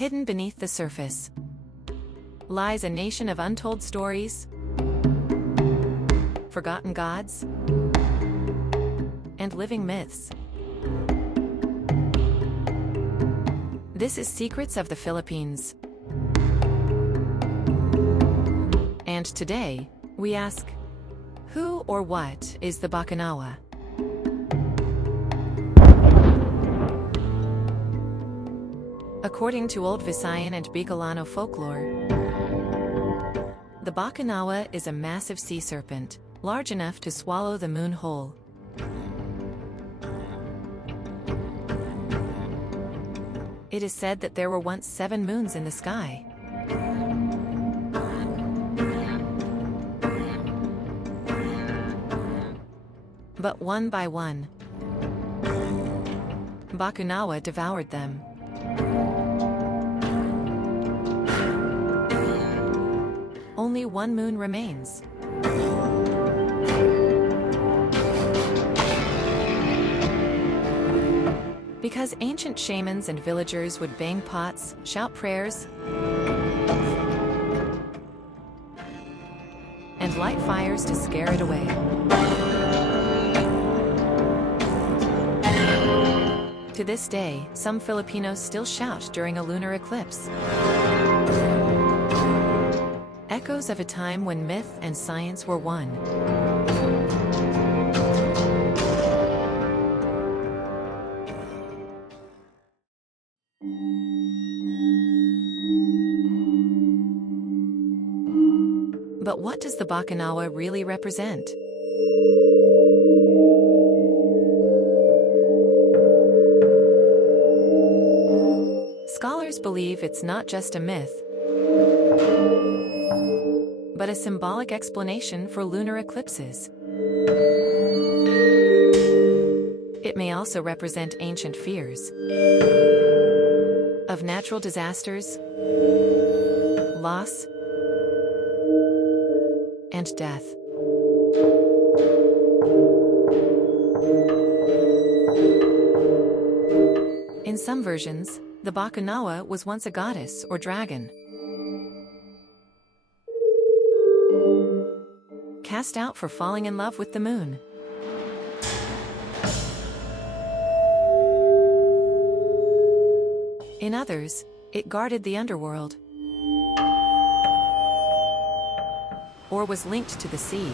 Hidden beneath the surface lies a nation of untold stories, forgotten gods, and living myths. This is Secrets of the Philippines. And today, we ask, who or what is the Bakunawa? According to Old Visayan and Bicolano folklore, the Bakunawa is a massive sea serpent, large enough to swallow the moon whole. It is said that there were once 7 moons in the sky. But one by one, Bakunawa devoured them. Only one moon remains. Because ancient shamans and villagers would bang pots, shout prayers, and light fires to scare it away. To this day, some Filipinos still shout during a lunar eclipse. Echoes of a time when myth and science were one. But what does the Bakunawa really represent? Scholars believe it's not just a myth, but a symbolic explanation for lunar eclipses. It may also represent ancient fears of natural disasters, loss, and death. In some versions, the Bakunawa was once a goddess or dragon, cast out for falling in love with the moon. In others, it guarded the underworld, or was linked to the sea.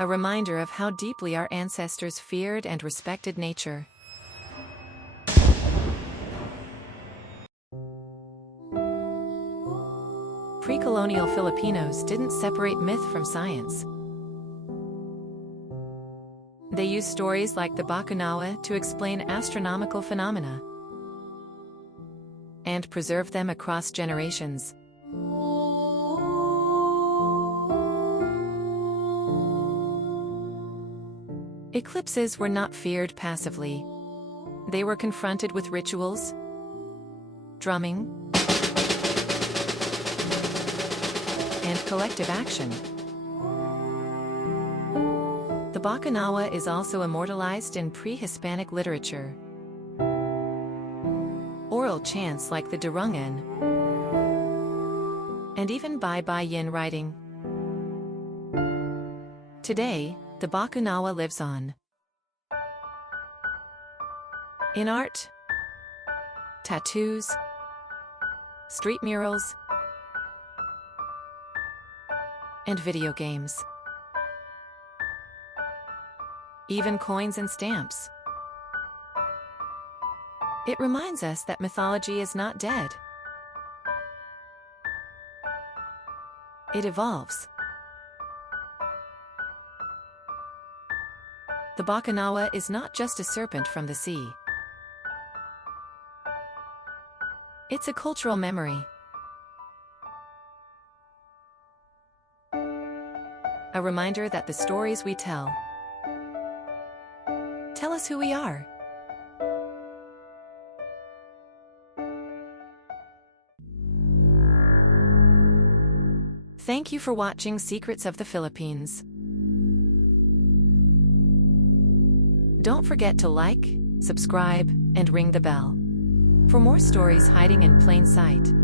A reminder of how deeply our ancestors feared and respected nature. Pre-colonial Filipinos didn't separate myth from science. They used stories like the Bakunawa to explain astronomical phenomena and preserve them across generations. Eclipses were not feared passively. They were confronted with rituals, drumming, and collective action. The Bakunawa is also immortalized in pre-Hispanic literature. Oral chants like the Durungan, and even Baybayin writing. Today, the Bakunawa lives on in art, tattoos, street murals, and video games. Even coins and stamps. It reminds us that mythology is not dead. It evolves. The Bakunawa is not just a serpent from the sea. It's a cultural memory. A reminder that the stories we tell us who we are. Thank you for watching Secrets of the Philippines. Don't forget to like, subscribe, and ring the bell for more stories hiding in plain sight.